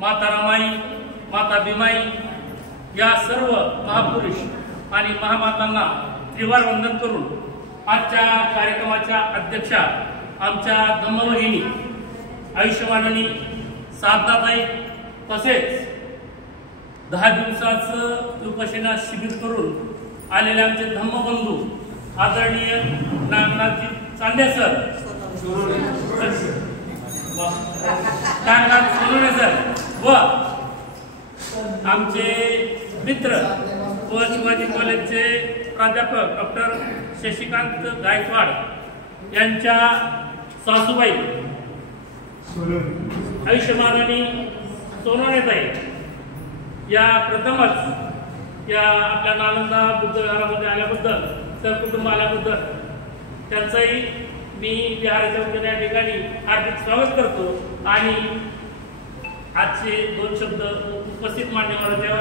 माता रमाई, माता भीमाई या सर्व महापुरुष आणि महामातांना त्रिवार वंदन करून आजच्या कार्यक्रमाच्या अध्यक्षा आमच्या धम्मभगिनी आयुष्यमाननी साधनाताई तसेच 10 दिवसाचं विपश्यना शिबिर करून आलेले आमचे धम्मबंधू आदरणीय नागनाथजी चांदे सर, नागनाथ सोनवणे सर व आमचे मित्र व शिवाजी कॉलेजचे प्राध्यापक डॉक्टर शशिकांत गायकवाड यांच्या सासूबाई आयुष्यमाननी सोनवणेताई या प्रथमच या आपल्या नालंदा बुद्ध विहारामध्ये आल्याबद्दल, तर कुटुंब आल्याबद्दल त्यांचंही मी विहाराच्या वतीने या ठिकाणी हार्दिक स्वागत करतो आणि आजचे 2 शब्द उपस्थित मान्यवरांच्या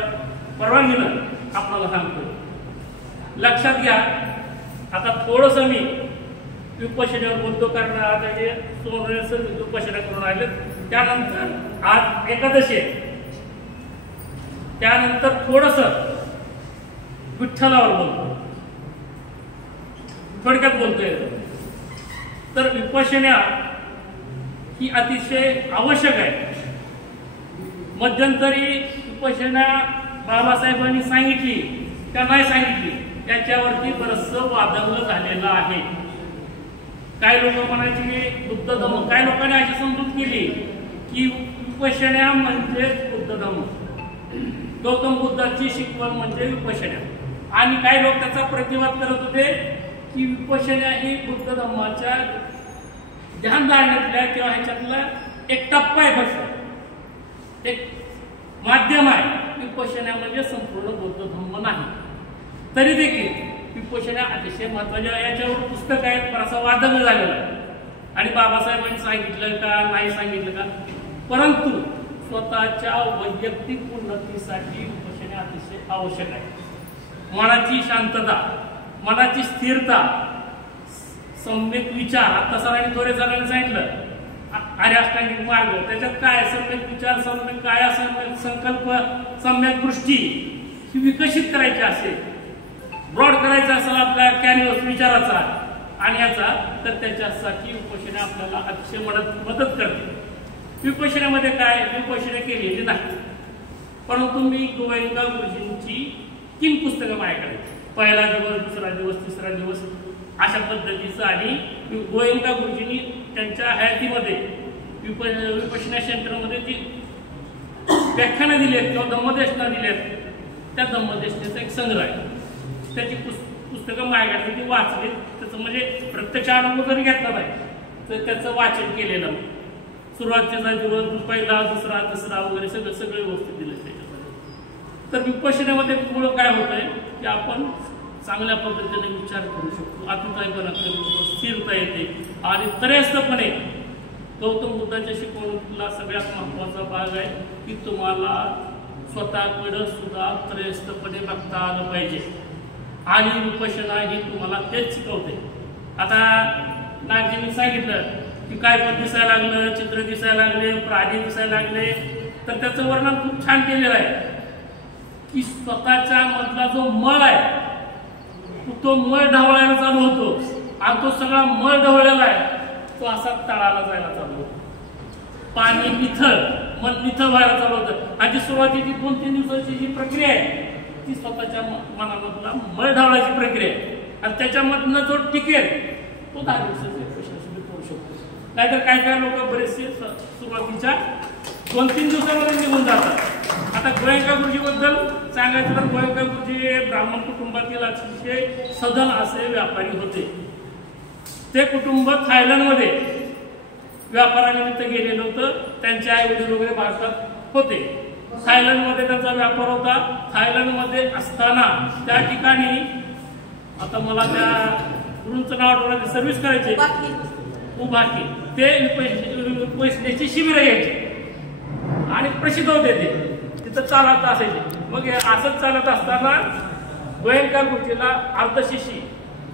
परवानगीनं आपल्याला सांगतो. लक्षात घ्या, आता थोडंसं मी विपश्यनेवर बोलतो कारण आता जे सोनवणे विपश्यना करून आले, त्यानंतर आज एकादशी आहे, त्यानंतर थोडंसं विठ्ठलावर बोलतो, थोडक्यात बोलतोय. तर विपश्यना ही अतिशय आवश्यक आहे. मध्यंतरी विपश्यना बाबासाहेबांनी सांगितली का नाही सांगितली याच्यावरती बरंचसं वादंग झालेलं आहे. काही लोक म्हणायचे बुद्ध धम्म, काही लोकांनी अशी समजूत केली की विपश्यना म्हणजे बुद्ध धम्म, गौतम बुद्धाची शिकवण म्हणजे विपश्यना, आणि काही लोक त्याचा प्रतिवाद करत होते की विपश्यना ही बुद्ध धम्माच्या ध्यानधारणेतल्या किंवा ह्याच्यातला एक टप्पा आहे, फक्त एक माध्यम आहे. विपश्यना म्हणजे संपूर्ण बौद्ध धम्म नाही. तरी देखील विपश्यना अतिशय महत्वाच्या, याच्यावर पुस्तक आहे, पण असा वादंग झालेला आहे आणि बाबासाहेबांनी सांगितलं का नाही सांगितलं का, परंतु स्वतःच्या वैयक्तिक उन्नतीसाठी विपश्यना अतिशय आवश्यक आहे. मनाची शांतता, मनाची स्थिरता, सम्यक विचार, आता सरांनी थोडे सरांनी सांगितलं आर्य अष्टांगिक मार्ग, त्याच्यात काय सम्यक विचार, सम्यक काया, सम्यक संकल्प, सम्यक दृष्टी ही विकसित करायची असेल, ब्रॉड करायचा असेल आपल्या कॅनव्हास विचाराचा आणि याचा, तर त्याच्यासाठी विपश्यना आपल्याला अतिशय मदत करते. विपश्यनेमध्ये काय विपश्यना केलेली नाही, परंतु मी गोयंका गुरुजींची 3 पुस्तकं माझ्याकडे, पहिला दिवस, दुसरा दिवस, तिसरा दिवस अशा पद्धतीचं, आणि गोयंका गुरुजींनी त्यांच्या हयातीमध्ये विपश्यना सेंटरमध्ये जी व्याख्यानं दिली आहेत किंवा धम्मदेशना दिली आहेत, त्या धम्मदेशनेचा एक संग्रह आहे. त्याची पुस्तकं माझ्याकडे ती वाचली, त्याचं म्हणजे प्रत्यक्ष अनुभव जरी घेतला नाही तर त्याचं वाचन केलेलं. सुरुवातीचा दिवस, पहिला, दुसरा, तिसरा वगैरे सगळे व्यवस्थित दिले त्याच्यामध्ये. तर विपश्यनेमध्ये मुळं काय होत आहे की आपण चांगल्या पद्धतीने विचार करू शकतो, अतिताईपणा करू, स्थिरता येते आणि त्रयस्थपणे गौतम बुद्धाच्या शिकवणीतला सगळ्यात महत्वाचा भाग आहे की तुम्हाला स्वतःकडं सुद्धा त्रयस्थपणे बघता आलं पाहिजे, आणि विपश्यना ही तुम्हाला तेच शिकवते. आता नागजींनी सांगितलं की काय पण दिसायला लागलं, चित्र दिसायला लागले, प्राणी दिसायला लागले, तर त्याचं वर्णन खूप छान केलेलं आहे की स्वतःच्या मधला जो मळ आहे तो मळ ढवळायला चालू होतो, आणि तो सगळा मळ ढवळलेला आहे तो असा तळाला जायला चालू होतो. पाणी निथळ, मन निथळ व्हायला चालू होतं. आणि सुरुवातीची 2-3 दिवसाची जी प्रक्रिया आहे ती स्वतःच्या मनामधला मळ ढवळायची प्रक्रिया आहे, आणि त्याच्यामधनं जो टिकेल तो 10 दिवसाची करू शकतो. नाहीतर काय काय लोक बरेचसे सुरुवातीच्या 2-3 दिवसामध्ये निघून जातात. आता गोयंका गुरुजीबद्दल सांगायचं तर गोयंका गुरुजी ब्राह्मण कुटुंबातील अतिशय सधन असे व्यापारी होते. ते कुटुंब थायलंडमध्ये व्यापारानिमित्त गेलेलं होतं. त्यांचे आई वडील वगैरे भारतात होते. थायलंडमध्ये त्यांचा व्यापार होता. थायलंडमध्ये असताना त्या ठिकाणी, आता मला त्या गुरूंचं नाव आठवलं, सर्व्हिस करायचे उभाकी, ते पैशाची शिबिरं यायची आणि प्रसिद्ध होते. ते तिथं चालत असायचे. मग असंच चालत असताना गोयंका गुरुजीला अर्धशिशी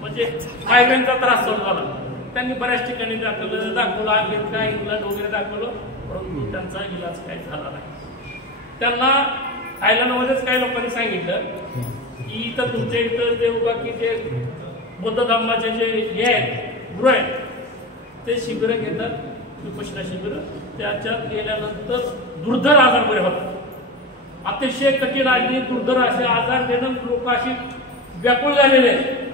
म्हणजे मायग्रेनचा त्रास चालू झाला. त्यांनी बऱ्याच ठिकाणी दाखवलं, अमेरिका, इंग्लंड वगैरे दाखवलं, परंतु त्यांचा इलाज काही झाला नाही. त्यांना आयलंडमध्येच काही लोकांनी सांगितलं की इथं तुमच्या इथं देवबा की जे बौद्ध धर्माचे जे हे आहेत गृह आहेत ते शिबिरं घेतात, विपश्यना शिबिरं. त्याच्यात गेल्यानंतर दुर्धर आजार बरे होतात. अतिशय कठीण आणि दुर्धर असे आजार देणं लोक अशी व्याकुळ झालेले आहेत.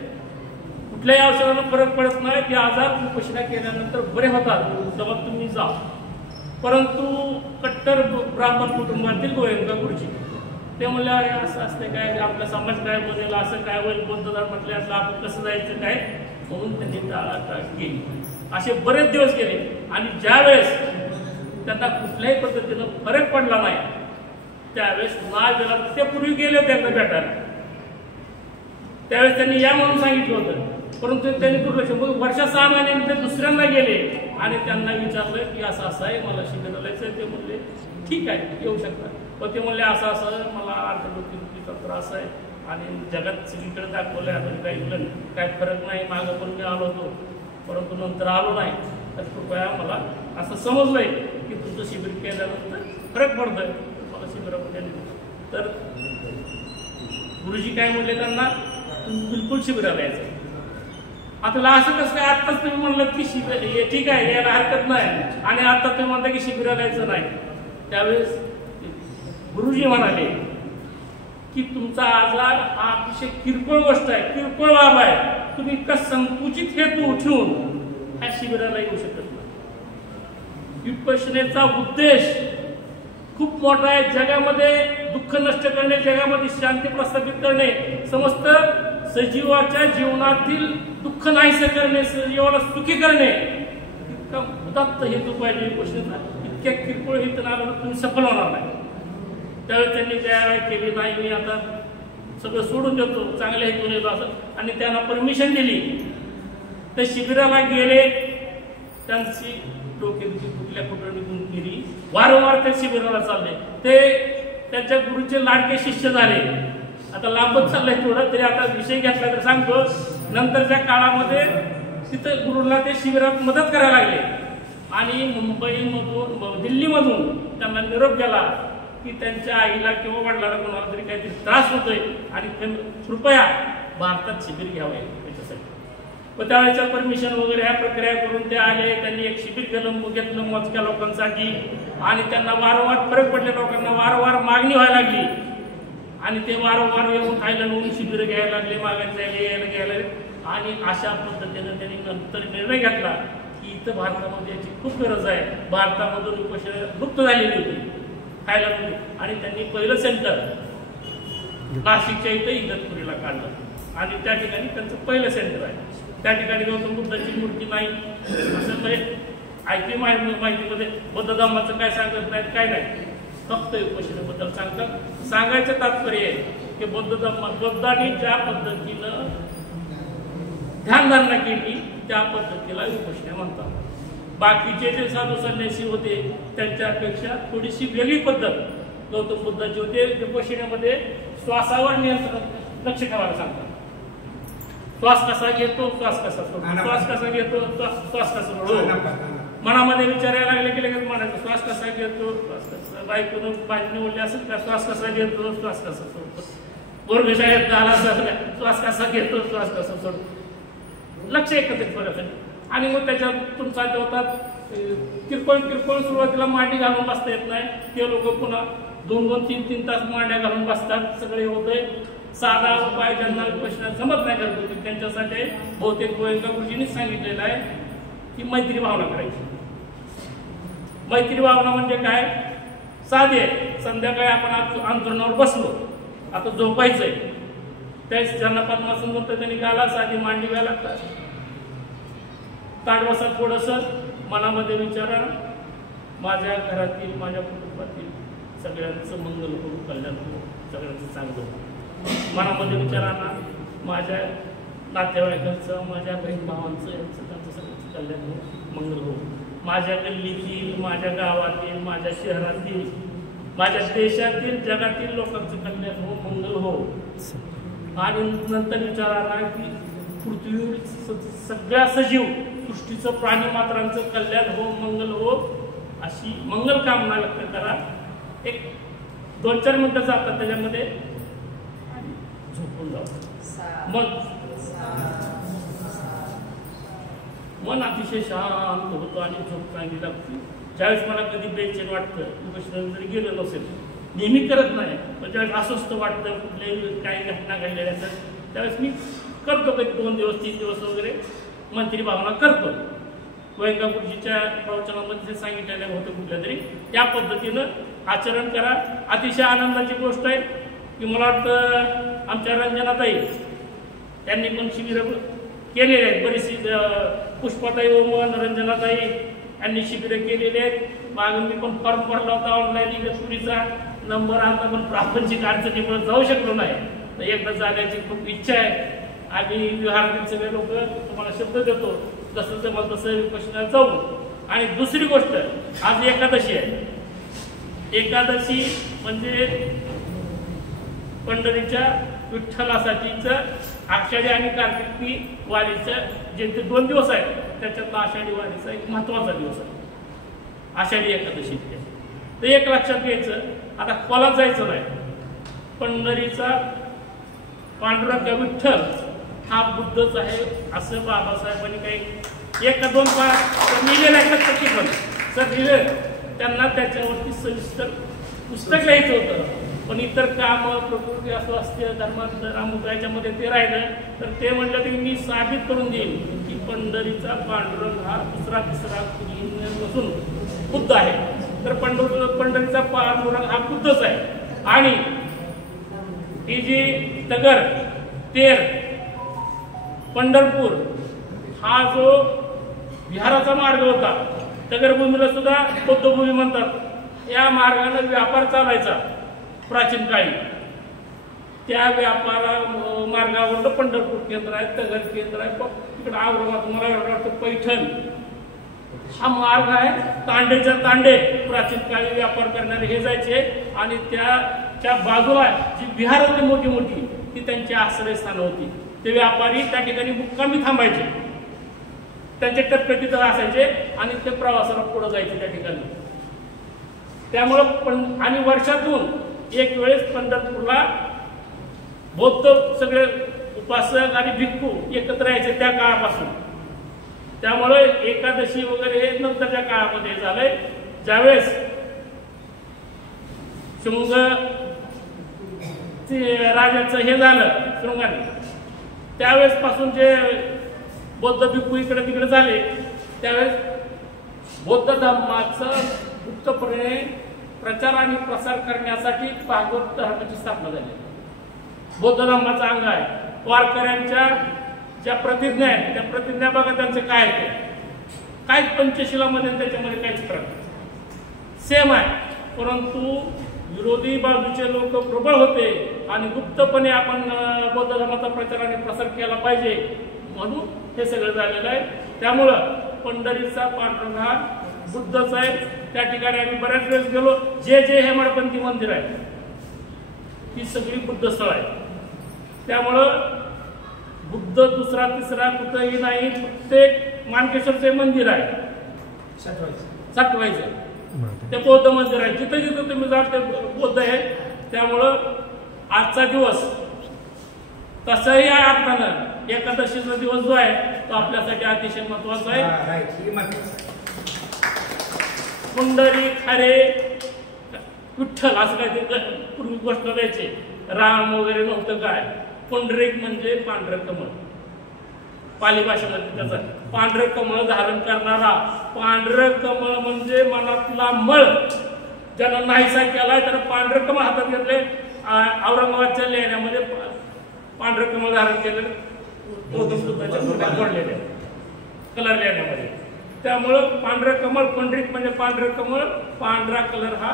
कुठल्याही औषधानं फरक पडत नाही. ते आजार विपश्यना केल्यानंतर बरे होतात, तेव्हा तुम्ही जा. परंतु कट्टर ब्राह्मण कुटुंबातील गोयंका गुरुजी ते म्हणले अरे असं असते काय, आपला समाज काय बनेल, असं काय होईल, बौद्ध धर्मातले असं आपण कसं जायचं काय, म्हणून त्यांनी टाळाटाळ केली. असे बरेच दिवस गेले आणि ज्यावेळेस त्यांना कुठल्याही पद्धतीनं फरक पडला नाही त्यावेळेस ना गेला. ते पूर्वी गेले त्यांना भेटायला, त्यावेळेस त्यांनी या म्हणून सांगितलं होतं, परंतु त्यांनी दुर्लक्ष. मग वर्ष 6 महिन्यानंतर दुसऱ्यांदा गेले आणि त्यांना विचारलं की असं असं आहे, मला शिबिराला जायचं. ते म्हणले ठीक आहे येऊ शकता. पण ते म्हणले असं असं मला आर्थडोक्तीचा त्रास आहे आणि जगात सगळीकडे दाखवलं आहे, काही काय फरक नाही. मागं पण मी आलो होतो परंतु नंतर आलो नाही, तर कृपया मला असं समजलंय की तुमचं शिबिर केल्यानंतर फरक पडतोय, मला शिबिरामध्ये. तर गुरुजी काय म्हणले त्यांना, तुम्ही बिलकुल शिबिराला यायचं. आता असं कसं काय, आत्ताच तुम्ही म्हणलं की शिबिर ठीक आहे यायला हरकत नाही आणि आता तुम्ही म्हणता की शिबिराला यायचं नाही. त्यावेळेस गुरुजी म्हणाले की तुमचा आजार हा अतिशय किरकोळ गोष्ट आहे, किरकोळ बाब आहे. तुम्ही इतका संकुचित हेतू ठेवून ह्या शिबिराला येऊ शकत नाही. विपश्यनेचा उद्देश खूप मोठा आहे. जगामध्ये दुःख नष्ट करणे, जगामध्ये शांती प्रस्थापित करणे, समस्त सजीवाच्या जीवनातील दुःख नाहीसे करणे, सजीवाला सुखी करणे, इतका उदात्त हेतू पाहिजे विपश्यनेचा. इतक्या किरकोळ हेतून तुम्ही सफल होणार नाही. त्यावेळेस त्यांनी तयारी केली नाही, मी आता सगळं सोडून देतो, चांगल्या हेतून येतो असं, आणि त्यांना परमिशन दिली. ते शिबिराला गेले, त्यांची डोकेदुखी कुठल्या कुठं निघून गेली. वारंवार त्या शिबिराला चालले. ते त्यांच्या गुरुचे लाडके शिष्य झाले. आता लांबच चाललंय थोडं तरी, आता विषय घेतला तर सांगतो. नंतरच्या काळामध्ये तिथं गुरुला ते शिबिरात मदत करायला लागले आणि मुंबईमधून दिल्लीमधून त्यांना निरोप गेला की त्यांच्या आईला किंवा वडिलांना कोणाला तरी काहीतरी त्रास होतोय आणि कृपया भारतात शिबिर घ्यावे त्याच्यासाठी. व त्यावेळेच्या परमिशन वगैरे ह्या प्रक्रिया करून ते आले. त्यांनी एक शिबिर घेतलं मोजक्या लोकांसाठी आणि त्यांना वारंवार फरक पडल्या लोकांना वारंवार मागणी व्हायला लागली आणि ते वारंवार येऊन थायलंडहून शिबिर घ्यायला लागले, मागायला यायला घ्यायला लागले. आणि अशा पद्धतीने त्यांनी नंतर निर्णय घेतला की इथं भारतामध्ये याची खूप गरज आहे. भारतामधून विपश्यना लुप्त झालेली होती थायलंडमध्ये आणि त्यांनी पहिलं सेंटर नाशिकच्या इथं इगतपुरीला काढलं आणि त्या ठिकाणी त्यांचं पहिलं सेंटर आहे. त्या ठिकाणी गौतम बुद्धाची मूर्ती नाही असं म्हणजे ऐकली माहितीमध्ये बौद्ध धर्माचं काय सांगत नाहीत, काय नाही, फक्त विपश्यनेबद्दल सांगतात. सांगायचं तात्पर्य आहे की बुद्धांनी ज्या पद्धतीनं ध्यानधारणा केली त्या पद्धतीला विपश्यना म्हणतात. बाकीचे जे साधू संन्यासी होते त्यांच्यापेक्षा थोडीशी वेगळी पद्धत गौतम बुद्धाची होते. विपश्यनेमध्ये श्वासावर नियंत्रण लक्ष ठेवायला सांगतात. श्वास कसा घेतो, श्वास कसा सोडतो, श्वास कसा घेतो, श्वास कसा सोडतो. मनामध्ये विचारायला लागले की लगेच म्हणायचं श्वास कसा घेतो, श्वास कसा. बायकोनं बाजूने बोलले असेल का श्वास कसा घेतो, श्वास कसा सोडतो. बोरगशाळेत झाला असेल श्वास कसा घेतो, श्वास कसा सोडतो. लक्ष एकत्रित फरक आहे. आणि मग त्याच्यातून साध्य होतात. किरकोळ सुरुवातीला मांडी घालून बसता येत नाही, ते लोक पुन्हा 2-2, 3-3 तास मांड्या घालून बसतात. सगळे होतंय. साधा उपाय ज्यांना विपश्यना जमत नाही करतो त्यांच्यासाठी बहुतेक गोयंका गुरुजींनीच सांगितलेलं आहे की मैत्री भावना करायची. मैत्री भावना म्हणजे काय, साधे संध्याकाळी आपण अंथरुणावर बसलो, आता झोपायचंय, त्याच ज्यांना पद्मासन म्हणतं त्यांनी गाला साधी मांडी घ्यायला लागतात. ताट बसा, थोडंसं मनामध्ये विचारा, माझ्या घरातील माझ्या कुटुंबातील सगळ्यांचं मंगल हो, कल्याण हो, सगळ्यांचं चांगलं हो. मनामध्ये विचारा ना, माझ्या नातेवाईकांचं, माझ्या बहीण भावांचं, यांचं त्यांचं सगळ्यांचं कल्याण हो, मंगल हो. माझ्या गल्लीतील, माझ्या गावातील, माझ्या शहरातील, माझ्या देशातील, जगातील लोकांचं कल्याण हो, मंगल हो. आणि नंतर विचारा की पृथ्वीवर सगळ्या सजीव सृष्टीचं प्राणी मात्रांचं कल्याण हो, मंगल हो, अशी मंगल कामना व्यक्त करा. एक 2-4 मिनिटं जातात त्याच्यामध्ये आणि झोपून जाऊ. मग मन अतिशय शांत होतं आणि झोप चांगली लागते. ज्यावेळेस मला कधी बेचैन वाटतं, विपश्यना जरी गेलं नसेल, नेहमी करत नाही, पण ज्यावेळेस अस्वस्थ वाटतं, कुठल्याही काही घटना घडलेल्या असतात, त्यावेळेस मी करतो कधी 2 दिवस 3 दिवस वगैरे मंत्री भावना करतो. गोयंका गुरुजीच्या प्रवचनामध्ये जे सांगितलेलं होतं कुठल्या तरी त्या पद्धतीनं आचरण करा. अतिशय आनंदाची गोष्ट आहे की मला वाटतं आमच्या रंजनाताई त्यांनी पण शिबिरं केलेले आहेत. बरीचशी पुष्पाताई ओमन, रंजनाताई यांनी शिबिरं केलेली आहेत. मागे मी पण फॉर्म भरला होता ऑनलाईन इगतपुरीचा, नंबर आता पण प्रापंचिक अडचणीमुळे जाऊ शकलो नाही. तर एकदा जाण्याची खूप इच्छा आहे. आम्ही विहारातील सगळे लोक तुम्हाला शब्द देतो, जसं जमल तसं विपश्यनाला जाऊ. आणि दुसरी गोष्ट, आज एकादशी आहे. एकादशी म्हणजे पंढरीच्या विठ्ठलासाठीचं आषाढी आणि कार्तिकी वारीचं जे ते 2 दिवस आहेत, त्याच्यातला आषाढी वारीचा एक महत्वाचा दिवस आहे, आषाढी एकादशी. तर एक लक्षात घ्यायचं, आता खोलात जायचं नाही. पंढरीचा पांडुरंग विठ्ठल हा बुद्धच आहे असं बाबासाहेबांनी काही 1-2 लिहिलेलं आहे. सर लिहिले त्यांना त्याच्यावरती सविस्तर पुस्तक लिहायचं होतं, पण इतर काम, प्रकृती, स्वास्थ्य, धर्मांतर, अमुक याच्यामध्ये ते राहिलं. तर ते म्हणलं की मी साबित करून देईन की पंढरीचा पांडुरंग हा 2रा-3रा नसून बुद्ध आहे. तर पंढरीचा पांडुरंग हा बुद्धच आहे. आणि ही जी तगर, तेर, पंढरपूर हा जो विहाराचा मार्ग होता, तगरभूमीला सुद्धा बौद्धभूमी म्हणतात. या मार्गाने व्यापार चालायचा प्राचीन काळी. त्या व्यापारा मार्गावर पंढरपूर केंद्र आहे, तगर केंद्र आहे. तिकडे औरंगाबाद, मला वाटतं पैठण हा मार्ग आहे. तांडेच्या तांडे प्राचीन काळी व्यापार करणारे हे जायचे. आणि त्याच्या बाजूला जी विहार होती मोठी मोठी, ती त्यांची आश्रयस्थानं होती. ते व्यापारी त्या ठिकाणी मुक्कामी थांबायचे, त्यांचे टप्पे तिथं असायचे आणि ते प्रवासाला पुढे जायचे त्या ठिकाणी. त्यामुळं आणि वर्षातून एक वेळेस पंढरपूरला बौद्ध सगळे उपासक आणि भिक्खू एकत्र यायचे त्या काळापासून. त्यामुळे एकादशी वगैरे हे नंतरच्या काळामध्ये झालंय. ज्यावेळेस शुंग राजाचं हे झालं शृंगाने, त्यावेळेस पासून जे बौद्ध भिक्खू इकडे तिकडे झाले, त्यावेळेस बौद्ध धर्माचं गुप्तपणे प्रचार आणि प्रसार करण्यासाठी भागवत धर्माची स्थापना झाली. बौद्ध धर्माचा अंग आहे. वारकऱ्यांच्या ज्या प्रतिज्ञा आहेत त्या प्रतिज्ञा बघा त्यांचे काय आहे, काहीच पंचशिलामध्ये त्याच्यामध्ये काहीच फरक सेम आहे. परंतु विरोधी बाजूचे लोक प्रबळ होते आणि गुप्तपणे आपण बौद्ध धर्माचा प्रचार आणि प्रसार केला पाहिजे म्हणून हे सगळं झालेलं आहे. त्यामुळं पंढरीचा पांडुरंग हा बुद्धच आहे. त्या ठिकाणी आम्ही बऱ्याच वेळेस गेलो. जे हेमाडपंथी मंदिर आहे ती सगळी बुद्ध स्थळ आहे. त्यामुळं बुद्ध 2रा-3रा कुठंही नाही. प्रत्येक मानकेश्वरचे मंदिर आहे, साठवायचं ते बौद्ध मंदिर आहे. जिथं जिथं तुम्ही जाल ते बौद्ध आहे. त्यामुळं आजचा दिवस तसंही या अर्थानं एकादशीचा दिवस जो आहे तो आपल्यासाठी अतिशय महत्वाचा आहे. पुंडरी खरे विठ्ठल असं काय ते पूर्वी गोष्ट द्यायचे, राम वगैरे नव्हतं काय. पुंडरीक म्हणजे पांढरं कमळ, पाली भाषेमध्ये त्याचा पांढरं कमळ धारण करणारा. पांढरं कमळ म्हणजे मनातला मळ ज्यानं नाहीसा केलाय तर पांढरं कमळ हातात घेतले. औरंगाबादच्या लेण्यामध्ये पांढरं कमळ धारण केलेलं पडलेले कलर लेण्यामध्ये. त्यामुळं पांढरं कमळ, पंढरीक म्हणजे पांढरं कमळ, पांढरा कलर हा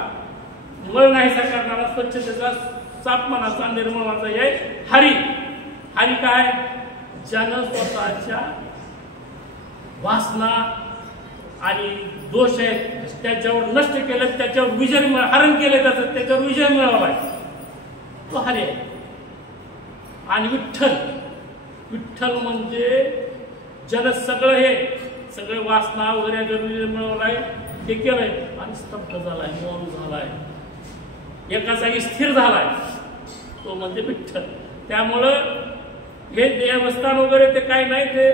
मळ नाहीसा करणारा, स्वच्छतेचा, सापमानाचा, निर्मळाचा आहे. हरी काय, ज्यानं स्वतःच्या वासना आणि दोष आहेत त्याच्यावर नष्ट केलं, त्याच्यावर विजय हरण केलं, त्याच्यावर विजय मिळवलाय, तो हरी आहे. आणि विठ्ठल म्हणजे ज्यानं सगळं हे सगळे वासना वगैरे विजय मिळवलाय, ते केलंय आणि स्तब्ध झालाय, मौन झालाय. एका जागी स्थिर झालाय तो म्हणजे विठ्ठल. त्यामुळं हे देवस्थान वगैरे ते काही नाही, ते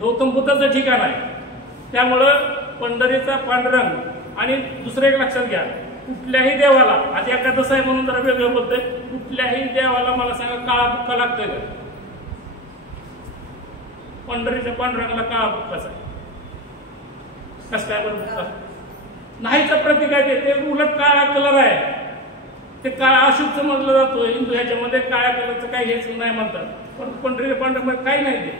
गौतम बुद्धाचं ठिकाण आहे. त्यामुळं पंढरीचा पांडुरंग. आणि दुसरं एक लक्षात घ्या, कुठल्याही देवाला, आज एकादश आहे म्हणून जरा वेगळं बोलतोय, कुठल्याही देवाला मला सांगा काळा बुक्का लागतोय का? पंढरीच्या पांडुरंगाला काळा बुक्काच आहे. कसं काय बरं बुक्का? नाहीचं प्रतीक आहे ते उलट काळा कलर आहे. ते काळा अशुभ समजलं जातो हिंदू ह्याच्यामध्ये, काळ्या कलरचं काही हेच नाही म्हणतात. पण पंढरीच्या पांडुरंगामध्ये काही नाही, ते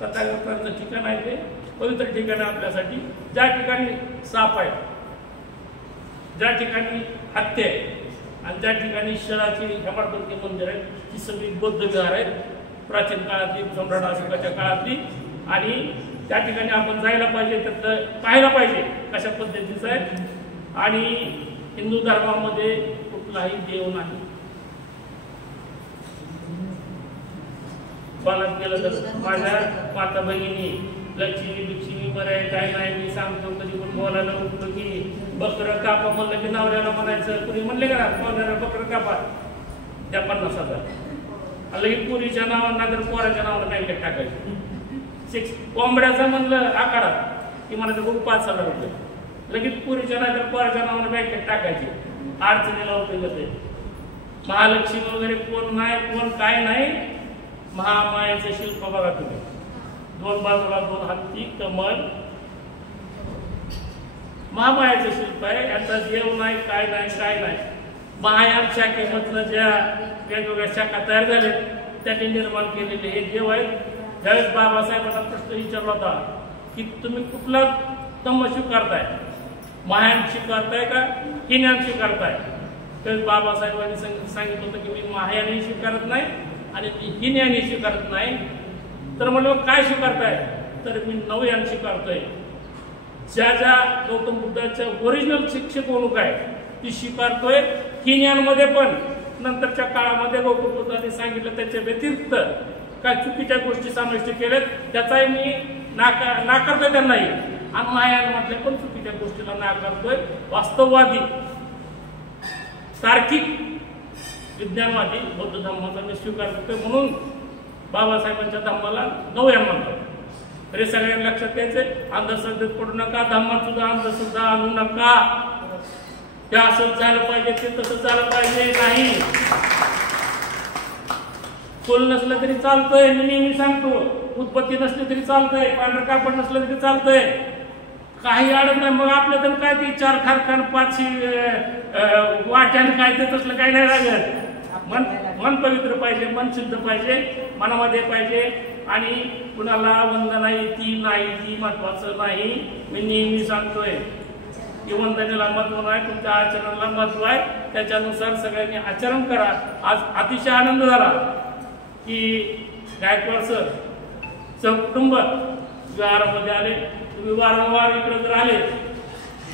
तथागतांचं ठिकाण आहे, ते पवित्र ठिकाण आहे आपल्यासाठी. ज्या ठिकाणी साप आहे, ज्या ठिकाणी हत्या आहे, आणि ज्या ठिकाणी शळाची हेमाडपंथी मंदिर आहे, ती सगळी बौद्ध विहार आहेत, प्राचीन काळातली, सम्राट अशोकाच्या काळातली. आणि त्या ठिकाणी आपण जायला पाहिजे, त्यातलं पाहायला पाहिजे कशा पद्धतीचं आहे. आणि हिंदू धर्मामध्ये कुठलाही देव नाही. बालात गेलं तर माझ्या माता भगिनी लक्ष्मी बरं काय नाही, मी सांगतो कधी पण बोलायला उठलो की बकरं कापा म्हणलं की नवऱ्याला म्हणायचं, कुणी म्हणले का नवऱ्याला बकरं कापा त्या 50,000. लगेच पुरीच्या नावांना तर पोराच्या नावाला बँकेत टाकायचं. कोंबड्याचं म्हणलं आकारात की म्हणायचं बघू 5,000 रुपये, लगेच पुरीच्या नाही तर पोराच्या नावाला बँकेत टाकायचे. अडचणीला उपयोग होते. महालक्ष्मी वगैरे कोण नाही, कोण काय नाही. महामायेचं शिल्प बघा तुम्ही, 2 बाजूला 2 हत्ती, कमळ, महामायाचं शिल्प आहे. याचा देव नाही, काय नाही, काय नाही. महायान शाखेमधलं ज्या वेगवेगळ्या शाखा तयार झाल्या त्यांनी निर्माण केलेले हे देव आहेत. ज्यावेळेस बाबासाहेबांना प्रश्न विचारला होता की तुम्ही कुठला धम्म स्वीकारताय, महायान स्वीकारताय का हिन्यान स्वीकारताय, त्यावेळेस बाबासाहेबांनी सांगितलं होतं की मी महायानही स्वीकारत नाही आणि हिन्यानही स्वीकारत नाही. तर म्हणलं काय स्वीकारताय, तर मी नवयान स्वीकारतोय. ज्या ज्या गौतम बुद्धाच्या ओरिजिनल शिक्षक आहे ती स्वीकारतोय. हिन्यानमध्ये पण नंतरच्या काळामध्ये गौतम बुद्धांनी सांगितलं त्याच्या व्यतिरिक्त काय चुकीच्या गोष्टी समाविष्ट केल्यात त्याचाही मी नाकारतोय त्यांनाही. आणि महायान म्हटल्या पण चुकीच्या गोष्टीला नाकारतोय. वास्तववादी तार्किक विज्ञानवादी बौद्ध धर्माचा मी स्वीकार करतोय. म्हणून बाबासाहेबांच्या धर्माला नवयान म्हणतात. तरी सगळ्यांना लक्षात घ्यायचंय, अंधश्रद्धेत पडू नका, धर्मात सुद्धा अंधश्रद्धा आणू नका. ते असंच झालं पाहिजे, ते तसंच झालं पाहिजे नाही. फुल नसलं तरी चालतंय, मी नेहमी सांगतो. उत्पत्ती नसली तरी चालतंय, पांढरं कापड नसलं तरी चालतंय, काही अडत नाही. मग आपलं तर काय ते 4 खारखान 5 वाट्यान काय ते तसलं काही नाही लागत. मन पवित्र पाहिजे, मन शुद्ध पाहिजे, मनामध्ये पाहिजे. आणि कुणाला वंदना येती नाही ती महत्वाचं नाही. मी नेहमी सांगतोय की वंदनेला महत्व नाही, तुमच्या आचरणाला महत्व आहे. त्याच्यानुसार सगळ्यांनी आचरण करा. आज अतिशय आनंद झाला की गायकवाड सर कुटुंब विहारामध्ये आले. तुम्ही वारंवार इकडे जर आले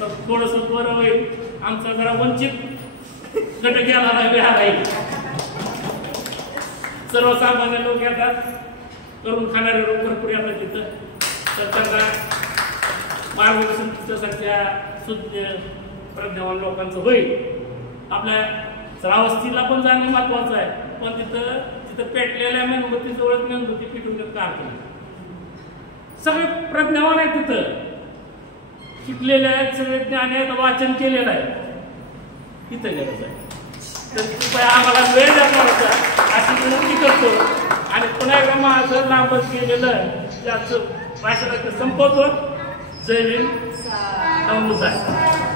तर थोडंसं बरं होईल. आमचा जरा वंचित गट गेला विहार आहे. सर्वसामान्य लोक येतात, करून खाणारे लोक भरपूर येतात तिथं. तर त्यांना मार्गदर्शन तुमच्यासारख्या शुद्ध प्रज्ञावान लोकांचं होईल. आपल्या श्रावस्तीला पण जाणं महत्वाचं आहे. पण तिथं पेटलेल्या मेणबत्तीजवळच मेणबत्ती पिटून काढतो. सगळे प्रज्ञावान आहे, तिथं शिकलेले आहेत, सगळे ज्ञानी आहेत, वाचन केलेलं आहे. तिथं गरज आहे. तर कृपया आम्हाला वेळ द्या अशी विनंती करतो. आणि पुन्हा एकदा माझं लांबच केलेलं याचं भाषणाचं संपवतो. जय हिंद, नमस्कार.